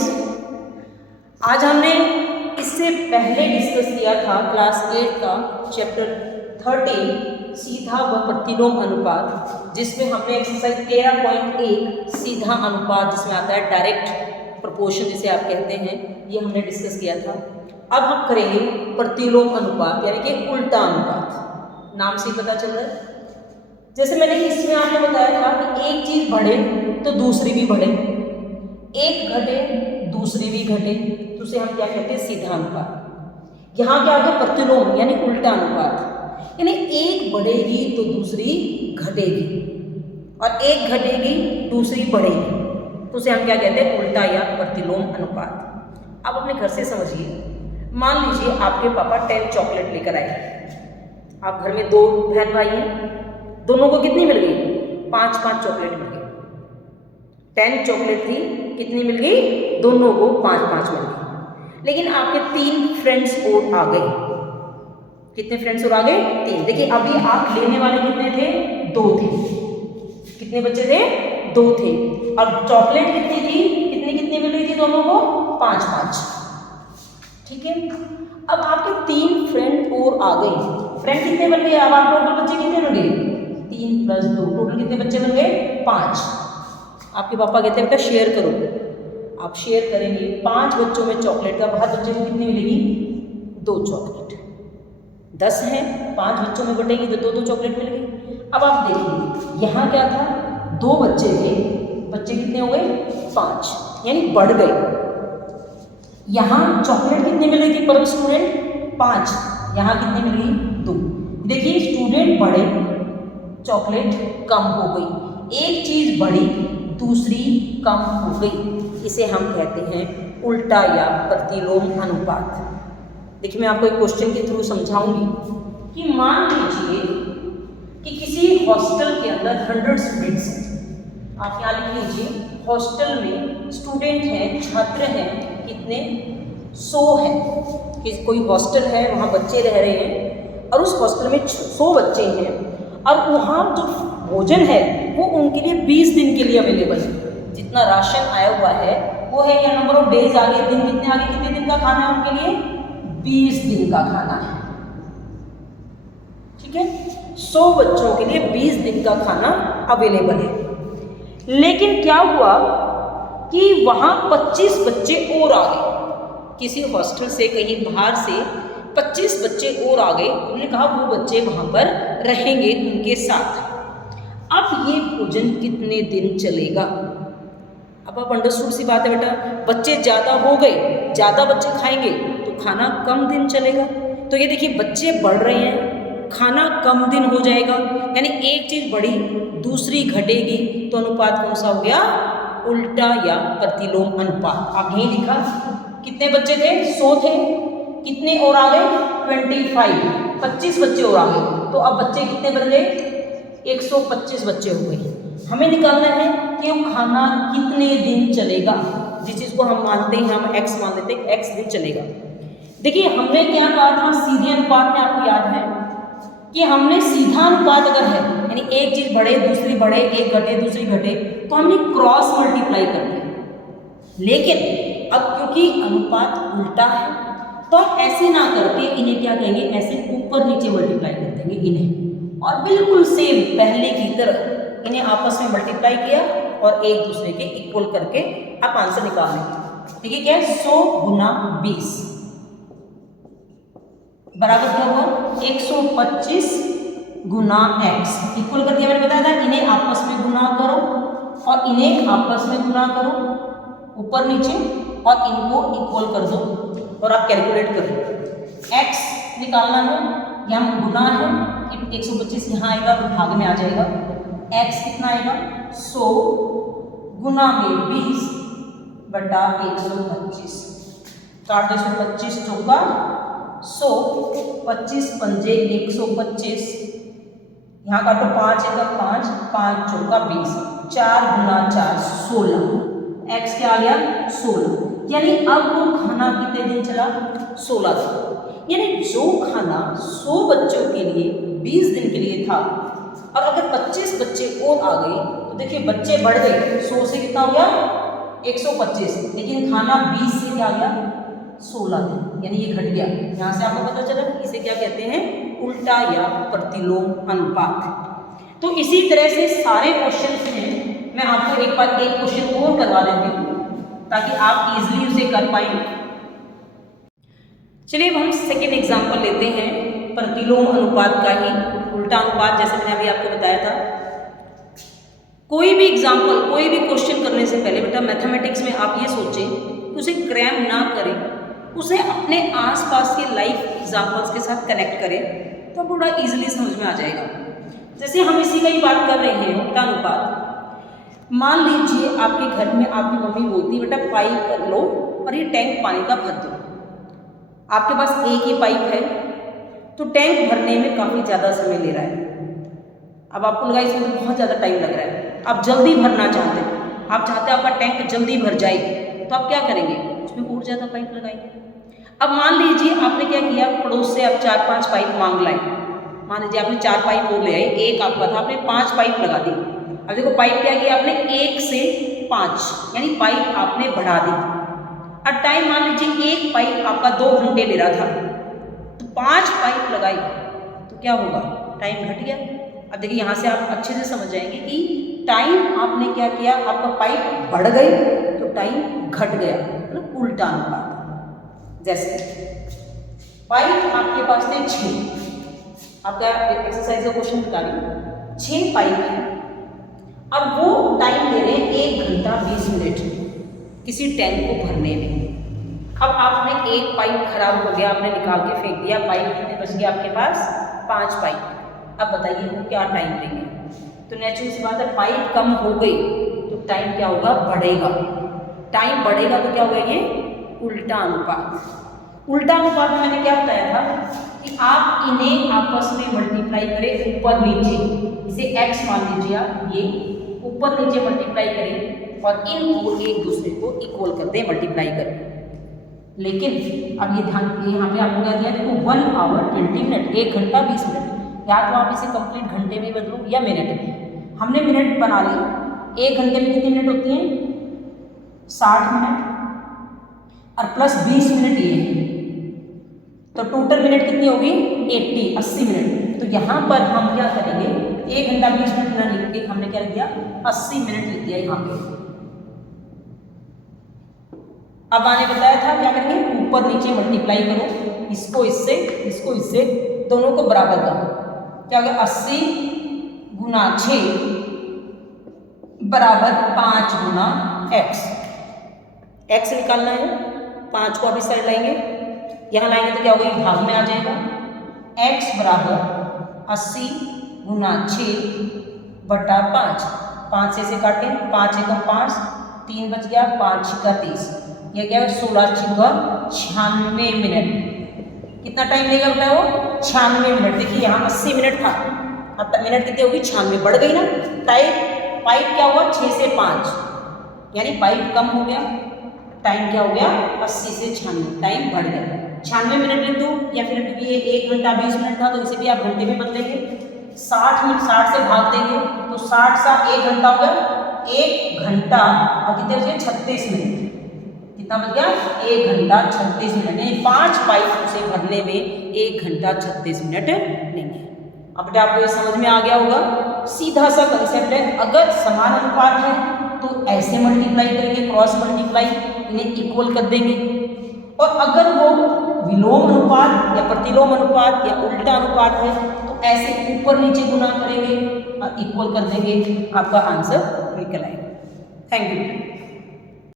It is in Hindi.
स्टूडेंट्स, आज हमने इससे पहले डिस्कस किया था क्लास 8 का चैप्टर 13 सीधा व प्रतिलोम अनुपात, जिसमें हमने एक्सरसाइज 13.1 सीधा अनुपात जिसमें आता है डायरेक्ट प्रोपोर्शन जिसे आप कहते हैं, ये हमने डिस्कस किया था। अब हम करेंगे प्रतिलोम अनुपात यानी कि उल्टा अनुपात। नाम से पता चल रहा है, जैसे मैंने इसमें आपको बताया था कि एक चीज बढ़े तो दूसरी भी बढ़े, एक घटे दूसरी भी घटे, तो उसे हम क्या कहते हैं? सीधा अनुपात। यहाँ क्या होगा? प्रतिलोम यानी उल्टा अनुपात, यानी एक बढ़ेगी तो दूसरी घटेगी और एक घटेगी दूसरी बढ़ेगी, तो उसे हम क्या कहते हैं? उल्टा या प्रतिलोम अनुपात। अब अपने घर से समझिए, मान लीजिए आपके पापा 10 चॉकलेट लेकर आए। आप घर में 2 बहन भाई हैं, दोनों को कितनी मिल गई? 5-5 चॉकलेट मिल गई। 10 चॉकलेट थी, कितनी मिल गई? दोनों को 5-5 मिल गई। लेकिन आपके 3 फ्रेंड्स और आ गए। कितने फ्रेंड्स और आ गए? 3। देखिए अभी आप लेने वाले कितने थे? 2 थे। कितने बच्चे थे? 2 थे। और चॉकलेट कितनी थी? कितनी मिल रही थी दोनों को? 5-5। ठीक है। अब आपके 3 फ्रेंड और आ गए। फ्रेंड कितने बन गए? अब आप टोटल बच्चे कितने बन गए? 3 + 2, टोटल कितने बच्चे बन गए? 5। आपके पापा कहते हैं बेटा शेयर करो। आप शेयर करेंगे। 5 बच्चों में चॉकलेट का हर बच्चे को कितनी मिलेगी? 2 चॉकलेट। 10 हैं, 5 बच्चों में बटेगी तो 2-2 चॉकलेट मिल गई। अब आप देखिए यहाँ क्या था? 2 बच्चे थे, बच्चे कितने हो गए? 5, यानी बढ़ गए। यहाँ चॉकलेट कितनी मिल रही थी पर स्टूडेंट? 5। यहाँ कितनी मिल गई? 2। देखिए स्टूडेंट बढ़े, चॉकलेट कम हो गई। एक चीज बढ़ी, दूसरी कम हो गई। इसे हम कहते हैं उल्टा या प्रतिलोम अनुपात। देखिए मैं आपको एक क्वेश्चन के थ्रू समझाऊंगी कि मान लीजिए कि किसी हॉस्टल के अंदर 100 स्टूडेंट्स हैं। आप यहाँ लिख लीजिए, हॉस्टल में स्टूडेंट हैं, छात्र हैं, कितने? 100 हैं। कि कोई हॉस्टल है, वहाँ बच्चे रह रहे हैं और उस हॉस्टल में 100 बच्चे हैं और वहाँ जो भोजन है वो उनके लिए 20 दिन के लिए अवेलेबल है। जितना राशन आया हुआ है वो है, या नंबर ऑफ डेज आगे, दिन कितने आगे, कितने दिन का खाना है उनके लिए? 20 दिन का खाना है। ठीक है, 100 बच्चों के लिए 20 दिन का खाना अवेलेबल है। लेकिन क्या हुआ कि वहाँ 25 बच्चे और आ गए। किसी हॉस्टल से कहीं बाहर से 25 बच्चे और आ गए। उन्होंने कहा वो बच्चे वहाँ पर रहेंगे उनके साथ। अब ये भोजन कितने दिन चलेगा? अब आप अंडरस्टूड सी बात है बेटा, बच्चे ज़्यादा हो गए, ज़्यादा बच्चे खाएंगे तो खाना कम दिन चलेगा। तो ये देखिए बच्चे बढ़ रहे हैं, खाना कम दिन हो जाएगा, यानी एक चीज़ बढ़ी दूसरी घटेगी, तो अनुपात कौन सा हो गया? उल्टा या प्रतिलोम अनुपात। आप यही लिखा। कितने बच्चे थे? 100 थे। कितने और आ गए? 25 बच्चे और आ गए। तो अब बच्चे कितने बन गए? 125 बच्चे हो गए। हमें निकालना है कि वो खाना कितने दिन चलेगा। जिस चीज़ को हम मानते हैं, हम x मान लेते हैं, x दिन चलेगा। देखिए हमने क्या कहा था सीधे अनुपात में? आपको याद है कि हमने सीधा अनुपात अगर है, यानी एक चीज बढ़े दूसरी बढ़े, एक घटे दूसरी घटे, तो हमने क्रॉस मल्टीप्लाई करते हैं। लेकिन अब क्योंकि अनुपात उल्टा है तो हम ऐसे ना करके इन्हें क्या कहेंगे? ऐसे ऊपर नीचे मल्टीप्लाई कर देंगे इन्हें, और बिल्कुल सेम पहले की तरह इन्हें आपस में मल्टीप्लाई किया और एक दूसरे के इक्वल करके आप आंसर निकाल लेंगे। ठीक है, क्या है? 100 × 20 बराबर क्या हुआ? 125 × x। इक्वल कर दिया, मैंने बताया था इन्हें आपस में गुना करो और इन्हें आपस में गुना करो ऊपर नीचे, और इनको इक्वल कर दो और आप कैलकुलेट करो। x निकालना है, यहाँ गुना है, 125 यहाँ आएगा तो भाग में आ जाएगा। x कितना आएगा? 100 गुना में 20 बटा 125। काट दो, 125 चौका 100, 25 पंजे 125, यहाँ काटो 5 × 5, 5 चौका 20, 4 × 4 16। x क्या आ गया? 16। यानी अब वो खाना कितने दिन चला? 16 दिन। यानी जो खाना 100 बच्चों के लिए 20 दिन के लिए था, और अगर 25 बच्चे और आ गए तो देखिए बच्चे बढ़ गए। 100 से कितना हो गया? 125, लेकिन खाना 20 से क्या गया 16 दिन, यानी ये घट गया। यहाँ से आपको पता चला इसे क्या कहते हैं, उल्टा या प्रतिलोम अनुपात। तो इसी तरह से सारे क्वेश्चंस में मैं आपको एक बार एक क्वेश्चन और करवा देती हूँ ताकि आप इजीली उसे कर पाए। चलिए अब हम सेकेंड एग्जाम्पल लेते हैं प्रतिलोम अनुपात का ही, उल्टा अनुपात, जैसे मैंने अभी आपको बताया था। कोई भी एग्जाम्पल, कोई भी क्वेश्चन करने से पहले बेटा मैथमेटिक्स में आप ये सोचें कि उसे क्रैम ना करें, उसे अपने आसपास के लाइफ एग्जाम्पल्स के साथ कनेक्ट करें तो बड़ा इजीली समझ में आ जाएगा। जैसे हम इसी का ही बात कर रहे हैं, उल्टा अनुपात। मान लीजिए आपके घर में आपकी मम्मी बोलती है बेटा पाइप लो और ये टैंक पानी का भर दो। आपके पास एक ही पाइप है तो टैंक भरने में काफ़ी ज़्यादा समय ले रहा है। अब आपको लगा इसमें बहुत ज़्यादा टाइम लग रहा है, आप जल्दी भरना चाहते हैं, आप चाहते हैं आपका टैंक जल्दी भर जाए, तो आप क्या करेंगे, उसमें और ज़्यादा पाइप लगाएंगे। अब मान लीजिए आपने क्या किया, पड़ोस से आप 4-5 पाइप मांग लाए। मान लीजिए आपने 4 पाइप और ले आए, एक आपका था, आपने 5 पाइप लगा दी। अब देखो पाइप क्या किया आपने, 1 से 5 यानी पाइप आपने बढ़ा दी। अब टाइम मान लीजिए एक पाइप आपका 2 घंटे ले रहा था, तो 5 पाइप लगाई तो क्या होगा, टाइम घट गया। अब देखिए यहाँ से आप अच्छे से समझ जाएंगे कि टाइम आपने क्या किया, आपका पाइप बढ़ गई तो टाइम घट गया, मतलब उल्टा अनुपात। जैसे पाइप आपके पास थे 6, आपका एक्सरसाइज का क्वेश्चन बता रही हूँ, 6 पाइप है। अब वो टाइम ले रहे हैं 1 घंटा 20 मिनट किसी टैंक को भरने में। अब आपने एक पाइप खराब हो गया, आपने निकाल के फेंक दिया, पाइप कितने बच गए आपके पास, 5 पाइप। अब बताइए वो क्या टाइम लेंगे, तो नेचुरल सी बात है पाइप कम हो गई तो टाइम क्या होगा, बढ़ेगा। टाइम बढ़ेगा तो क्या होगा, ये उल्टा अनुपात। उल्टा अनुपात में मैंने क्या बताया था कि आप इन्हें आपस में मल्टीप्लाई करें ऊपर नीचे, इसे x मान लीजिए आप, ये ऊपर नीचे मल्टीप्लाई करें और इनको एक दूसरे को इक्वल कर दें मल्टीप्लाई करके। लेकिन अब ये ध्यान, यहाँ पे आपको क्या दिया, देखो 1 आवर 20 मिनट, 1 घंटा 20 मिनट, या तो आप इसे कंप्लीट घंटे में बदलो या मिनट में। हमने मिनट बना ली, 1 घंटे में कितनी मिनट होती हैं, 60 मिनट, और प्लस 20 मिनट ये है, तो टोटल मिनट कितनी होगी, 80 मिनट। तो यहाँ पर हम क्या करेंगे, 1 घंटा 20 मिनट ना लिख के हमने क्या लिख दिया, 80 मिनट लिख दिया यहाँ पे। अब मैंने बताया था क्या करेंगे, ऊपर नीचे मल्टीप्लाई करो, इसको इससे, इसको इससे, दोनों को बराबर करो। क्या होगा, 80 गुना 6 बराबर 5 गुना x। x निकालना है, 5 को अभी साइड लाएंगे, यहाँ लाएंगे तो क्या होगा, भाग में आ जाएगा। x बराबर 80 गुना 6 बटा 5, 5 से काटें, 5 एकम 5, 3 बच गया, 5 छिका 30, यह क्या है 16 छिका 96 मिनट। कितना टाइम लेगा बताया वो, 96 मिनट। देखिए यहाँ 80 मिनट था, अब मिनट कितनी होगी, 96, बढ़ गई ना। पाइप क्या हुआ, 6 से 5 यानी पाइप कम हो गया, टाइम क्या हो गया, 80 से 96, टाइम बढ़ गया। 96 मिनट लिख दो, या फिर क्योंकि ये 1 घंटा 20 मिनट था तो इसे भी आप घंटे में बदलेंगे। 60 मिनट 60 से भाग देंगे तो 60 सा 1 घंटा हो गया, 1 घंटा और कितने बचे, 36 मिनट। कितना बच गया, 1 घंटा 36 मिनट, यानी 5 पाइप उसे भरने में 1 घंटा 36 मिनट लेंगे। अब बेटा आपको ये समझ में आ गया होगा, सीधा सा कंसेप्ट है। अगर समान अनुपात है तो ऐसे मल्टीप्लाई करेंगे, क्रॉस मल्टीप्लाई, इन्हें इक्वल कर देंगे। और अगर वो विलोम अनुपात या प्रतिलोम अनुपात या उल्टा अनुपात है तो ऐसे ऊपर नीचे गुना करेंगे और इक्वल कर देंगे, आपका आंसर निकल आएगा। Thank you.